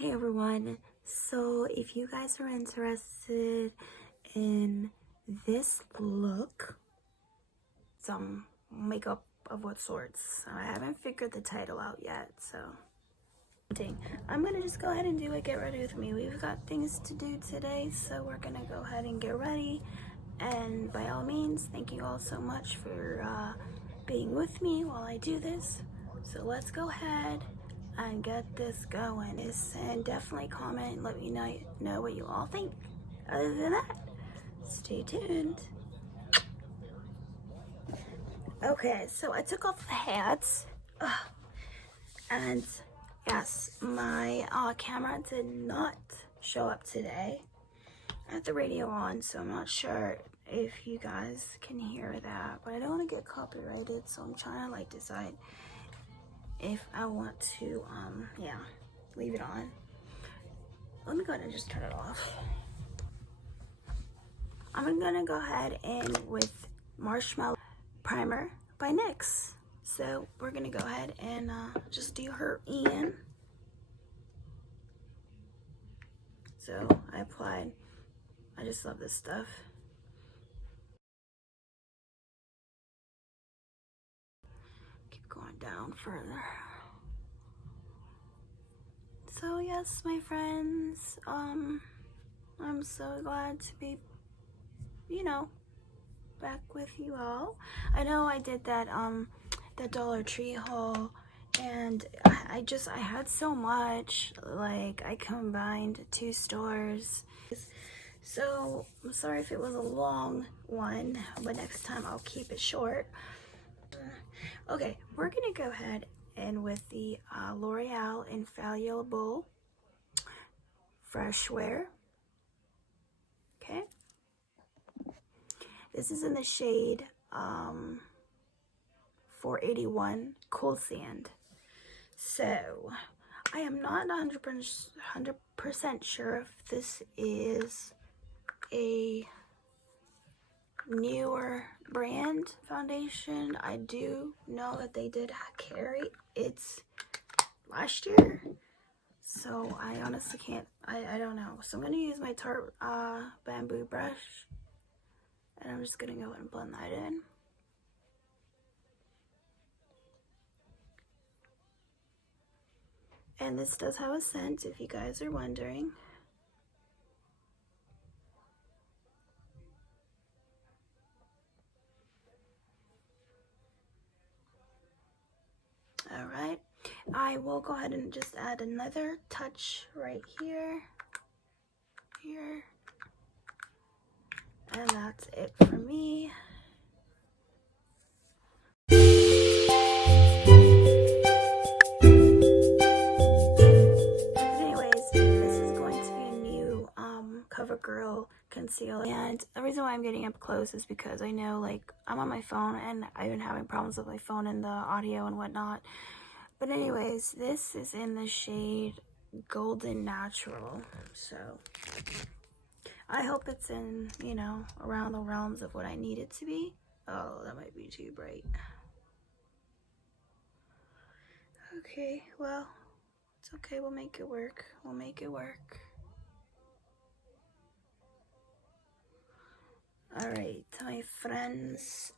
Hey everyone, so if you guys are interested in this look, some makeup of what sorts, I haven't figured the title out yet, so I'm gonna just go ahead and do it. Get ready with me. We've got things to do today, so we're gonna go ahead and get ready. And by all means, thank you all so much for being with me while I do this. So let's go ahead and get this going. And definitely comment and let me know what you all think. Other than that, stay tuned. Okay, so I took off the hats. And yes, my camera did not show up today. I have the radio on, so I'm not sure if you guys can hear that, but I don't want to get copyrighted, so I'm trying to decide if I want to leave it on. Let me go ahead and just turn it off. I'm gonna go ahead and with Marshmallow Primer by NYX. So we're gonna go ahead and just do her in. So I just love this stuff. Keep going down further. So yes, my friends, I'm so glad to be, back with you all. I know I did that Dollar Tree haul, and I had so much, I combined 2 stores. So I'm sorry if it was a long one, but next time I'll keep it short. Okay, we're gonna go ahead and with the L'Oreal Infallible Fresh Wear. Okay, this is in the shade 481 Cool Sand. So I am not 100% sure if this is a newer brand foundation. I do know that they did carry it last year, so I honestly can't, I don't know. So I'm gonna use my Tarte bamboo brush, and I'm just gonna go and blend that in. And this does have a scent, if you guys are wondering. All right, I will go ahead and just add another touch right here, and that's it for me. Anyways, this is going to be a new CoverGirl concealer, and the reason why I'm getting up close is because I know I'm on my phone and I've been having problems with my phone and the audio and whatnot. But anyways, this is in the shade Golden Natural, so I hope it's in, around the realms of what I need it to be. Oh, that might be too bright. Okay, well, it's okay, we'll make it work. We'll make it work. Alright, my friends,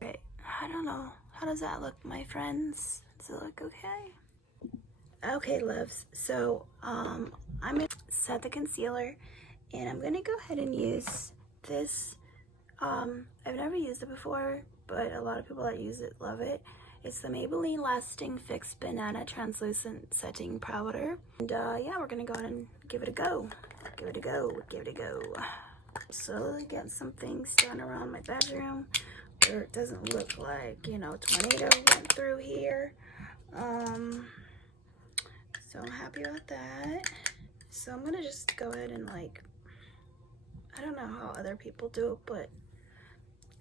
okay, I don't know. How does that look, my friends? Does it look okay? Okay, loves, so, I'm gonna set the concealer, and I'm gonna go ahead and use this. I've never used it before, but a lot of people that use it love it. It's the Maybelline Lasting Fix Banana Translucent Setting Powder. And yeah, we're gonna go ahead and give it a go. Give it a go, give it a go. Slowly get some things done around my bedroom where it doesn't look like, tornado went through here. So I'm happy about that. So I'm gonna just go ahead and I don't know how other people do it, but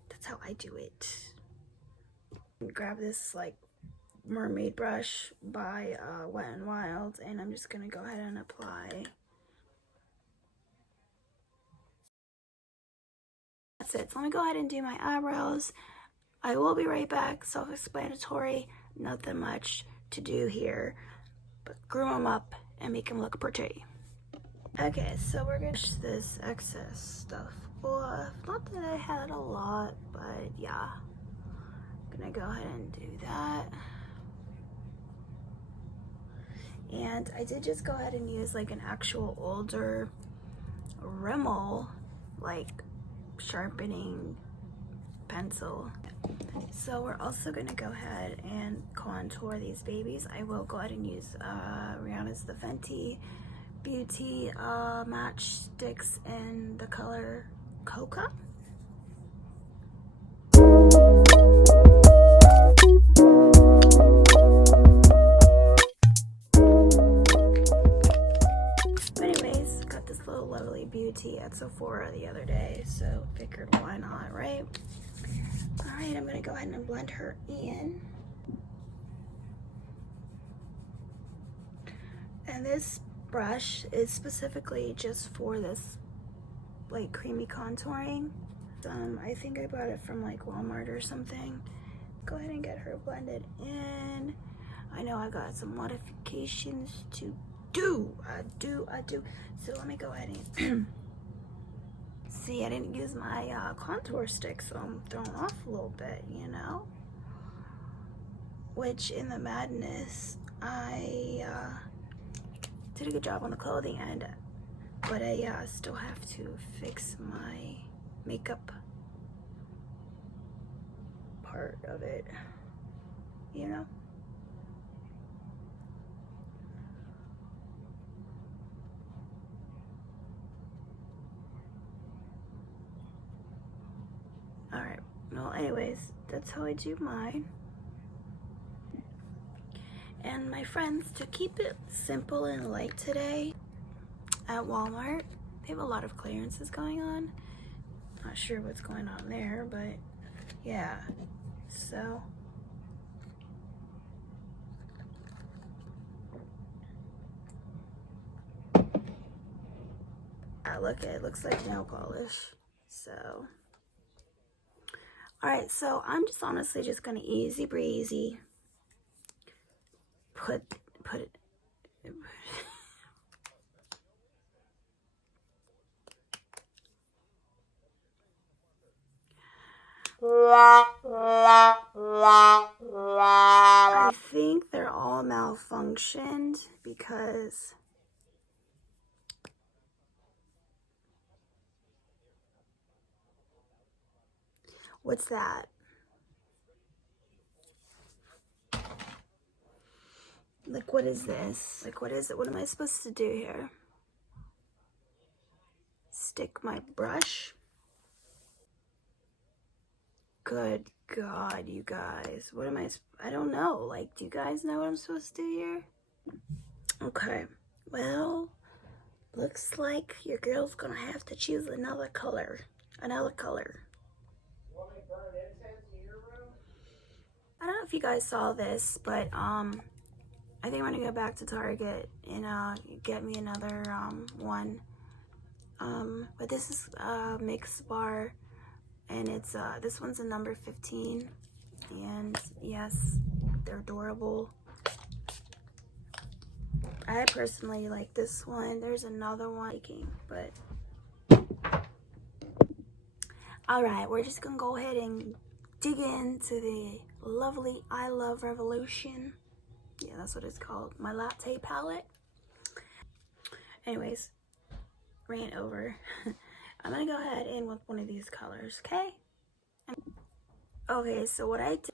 that's how I do it. Grab this mermaid brush by Wet n Wild, and I'm just gonna go ahead and apply. That's it. So let me go ahead and do my eyebrows. I will be right back. Self-explanatory, nothing much to do here, but groom them up and make them look pretty. Okay, so we're gonna push this excess stuff off. Not that I had a lot, but yeah. I'm gonna go ahead and do that. And I did just go ahead and use like an actual older Rimmel, like sharpening pencil. So we're also gonna go ahead and contour these babies. I will go ahead and use Rihanna's the Fenty Beauty match sticks in the color Coca. But anyways, got this little lovely beauty at Sephora the other day, so figured why not, right? Alright, I'm gonna go ahead and blend her in. And this brush is specifically just for this like creamy contouring. I think I bought it from like Walmart or something. Go ahead and get her blended in. I know I got some modifications to do. I do. So let me go ahead and see, I didn't use my contour stick, so I'm thrown off a little bit, you know? Which in the madness, I did a good job on the clothing end, but I still have to fix my makeup part of it, you know? Alright, well anyways, that's how I do mine. And my friends, to keep it simple and light today, at Walmart, they have a lot of clearances going on. Not sure what's going on there, but yeah, so look, it looks like nail polish. So all right, so I'm just honestly just gonna easy breezy put it. I think they're all malfunctioned because what's that? Like, what is this? Like, what is it? What am I supposed to do here? Stick my brush? Good God, you guys. What am I don't know. Like, do you guys know what I'm supposed to do here? Okay. Well, looks like your girl's gonna have to choose another color. Another color. I don't know if you guys saw this, but I think I'm gonna go back to Target and get me another one. But this is a mix bar, and it's this one's a number 15, and yes, they're adorable. I personally like this one. There's another one, but all right, we're just gonna go ahead and dig into the lovely I Love Revolution. Yeah, that's what it's called. My latte palette. Anyways, rant over. I'm gonna go ahead and with one of these colors, okay? Okay, so what I did,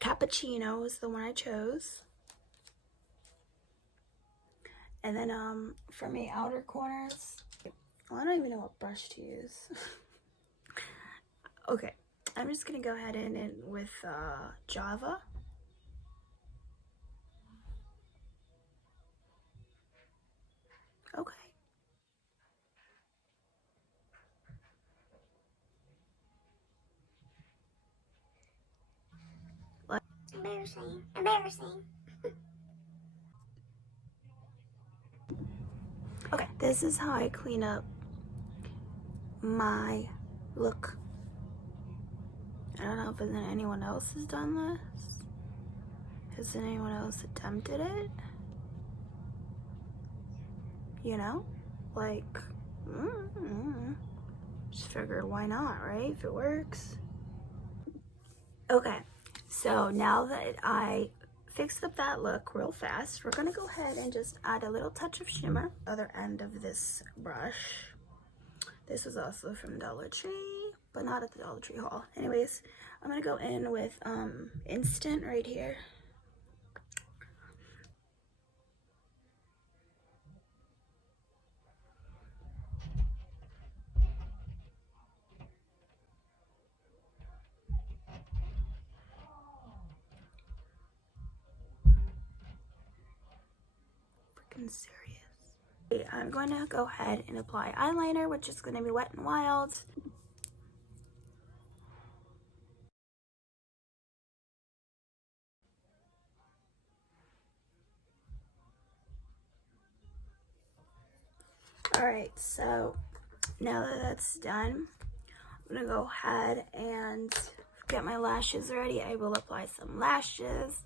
cappuccino is the one I chose. And then for my outer corners, well, I don't even know what brush to use. Okay, I'm just gonna go ahead and with Java. Okay. Embarrassing. Embarrassing. Okay, this is how I clean up my look. I don't know if anyone else has done this. Has anyone else attempted it? You know? Like, just figured why not, right? If it works. Okay, so now that I fixed up that look real fast, we're gonna go ahead and just add a little touch of shimmer. Other end of this brush. This is also from Dollar Tree, but not at the Dollar Tree haul. Anyways, I'm gonna go in with Instant right here. Freaking serious. I'm going to go ahead and apply eyeliner, which is going to be Wet n Wild. Alright, so now that that's done, I'm going to go ahead and get my lashes ready. I will apply some lashes,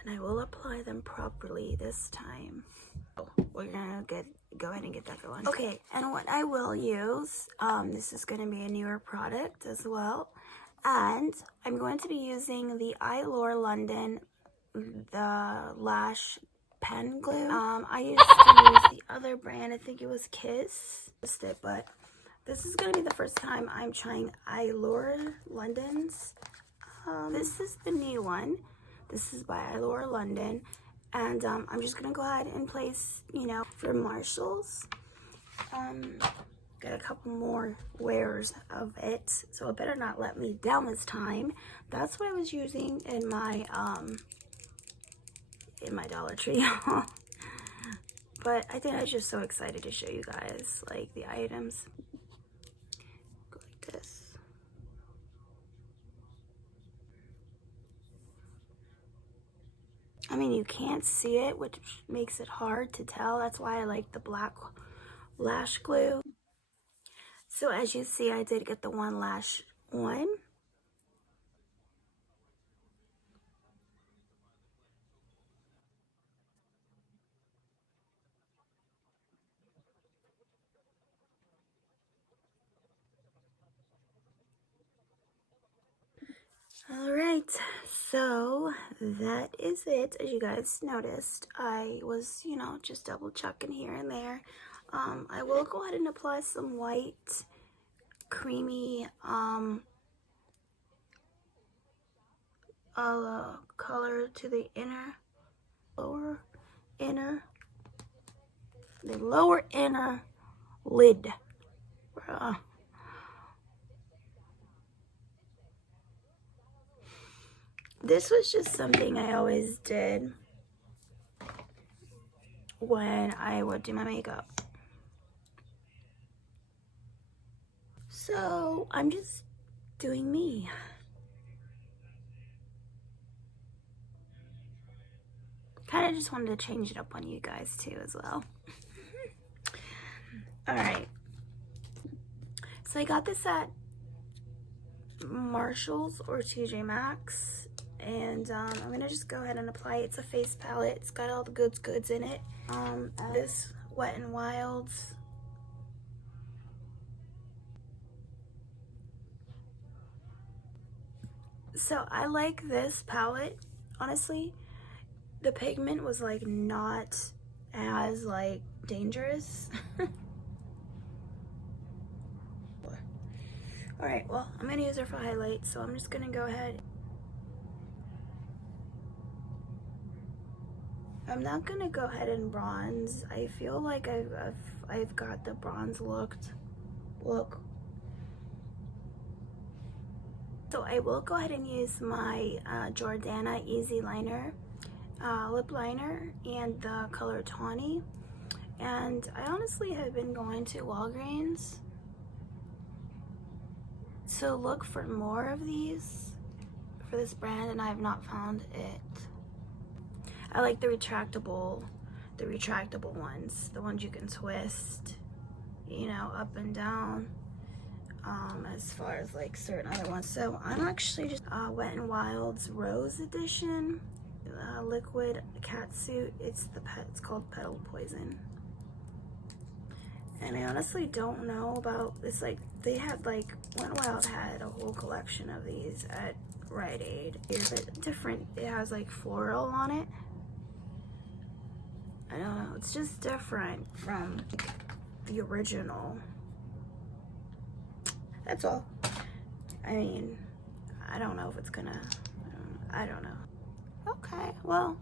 and I will apply them properly this time. We're going to go ahead and get that going. Okay, and what I will use, this is going to be a newer product as well, and I'm going to be using the Allure London, the lash pen glue. I used to use the other brand, I think it was Kiss, but this is going to be the first time I'm trying Allure London's. This is the new one. This is by Allure London. And I'm just going to go ahead and place, for Marshalls. Got a couple more wears of it, so it better not let me down this time. That's what I was using in my Dollar Tree. But I think I was just so excited to show you guys, like, the items. Go like this. I mean, you can't see it, which makes it hard to tell. That's why I like the black lash glue. So as you see, I did get the one lash on. Alright, so that is it. As you guys noticed, I was, just double checking here and there. I will go ahead and apply some white, creamy, color to the lower inner lid. This was just something I always did when I would do my makeup. So I'm just doing me. Kind of just wanted to change it up on you guys too as well. Alright. So I got this at Marshalls or TJ Maxx. And I'm going to just go ahead and apply it. It's a face palette. It's got all the goods in it. This Wet n Wild's. So I like this palette, honestly. The pigment was like not as like dangerous. Alright, well, I'm going to use her for highlights, so I'm just going to go ahead. I'm not going to go ahead and bronze. I feel like I've got the bronze look. So I will go ahead and use my Jordana Easy Liner lip liner and the color Tawny. And I honestly have been going to Walgreens, so look for more of these for this brand and I have not found it. I like the retractable ones, the ones you can twist, you know, up and down, as far as like certain other ones. So I'm actually just Wet n Wild's Rose Edition, liquid catsuit. It's called Petal Poison. And I honestly don't know about this. Like, they had like, Wet n Wild had a whole collection of these at Rite Aid. It's different. It has like floral on it. I don't know. It's just different from the original. That's all. I mean, I don't know if it's gonna, I don't know. Okay, well.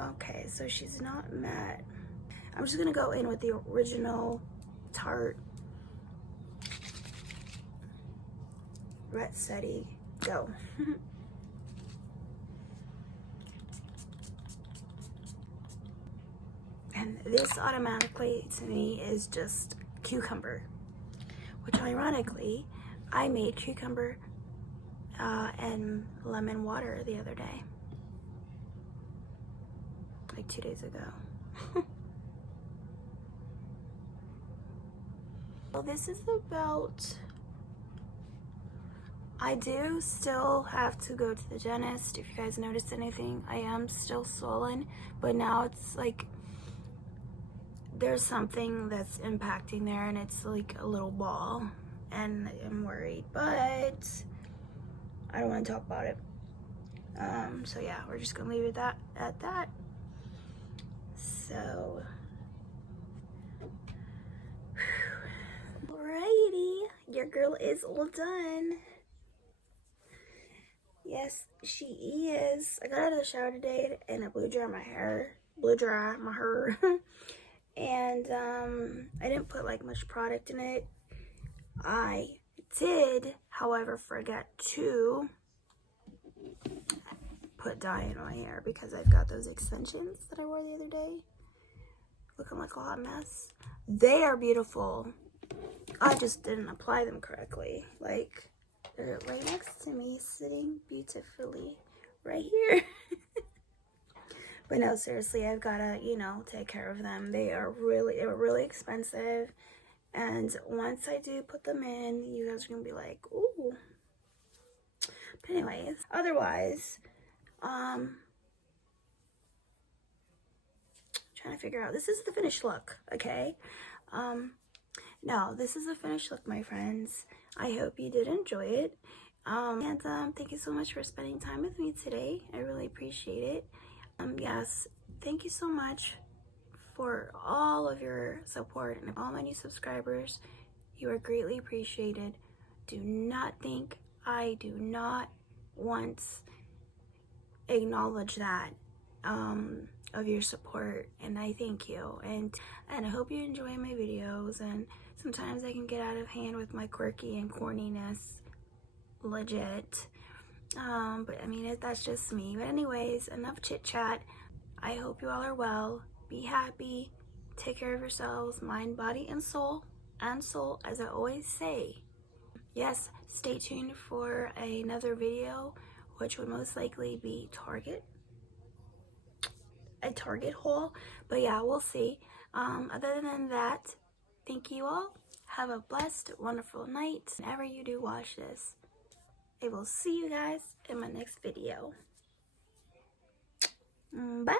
Okay, so she's not matte. I'm just gonna go in with the original Tarte Ret Steady. Go. And this automatically to me is just cucumber, which ironically I made cucumber and lemon water the other day, like 2 days ago. Well, this is about, I do still have to go to the dentist. If you guys noticed anything, I am still swollen, but now it's like there's something that's impacting there and it's like a little ball and I'm worried, but I don't want to talk about it. So yeah, we're just gonna leave it at that. So alrighty, your girl is all done. Yes, she is. I got out of the shower today and I blew dry my hair. And I didn't put like much product in it. I did, however, forget to put dye in my hair because I've got those extensions that I wore the other day, looking like a hot mess. They are beautiful. I just didn't apply them correctly. Like, they're right next to me, sitting beautifully right here. But no, seriously, I've gotta, you know, take care of them. They were really expensive. And once I do put them in, you guys are gonna be like, ooh. But anyways, otherwise, trying to figure out, this is the finished look, okay? No, this is the finished look, my friends. I hope you did enjoy it. And thank you so much for spending time with me today. I really appreciate it. Yes, thank you so much for all of your support and all my new subscribers. You are greatly appreciated. Do not think I do not once acknowledge that of your support, and I thank you. And I hope you enjoy my videos, and sometimes I can get out of hand with my quirky and corniness, legit. But I mean, that's just me. But anyways, enough chit chat. I hope you all are well. Be happy. Take care of yourselves, mind, body, and soul. And soul, as I always say. Yes, stay tuned for another video, which would most likely be a Target haul. But yeah, we'll see. Other than that, thank you all. Have a blessed, wonderful night whenever you do watch this. I will see you guys in my next video. Bye.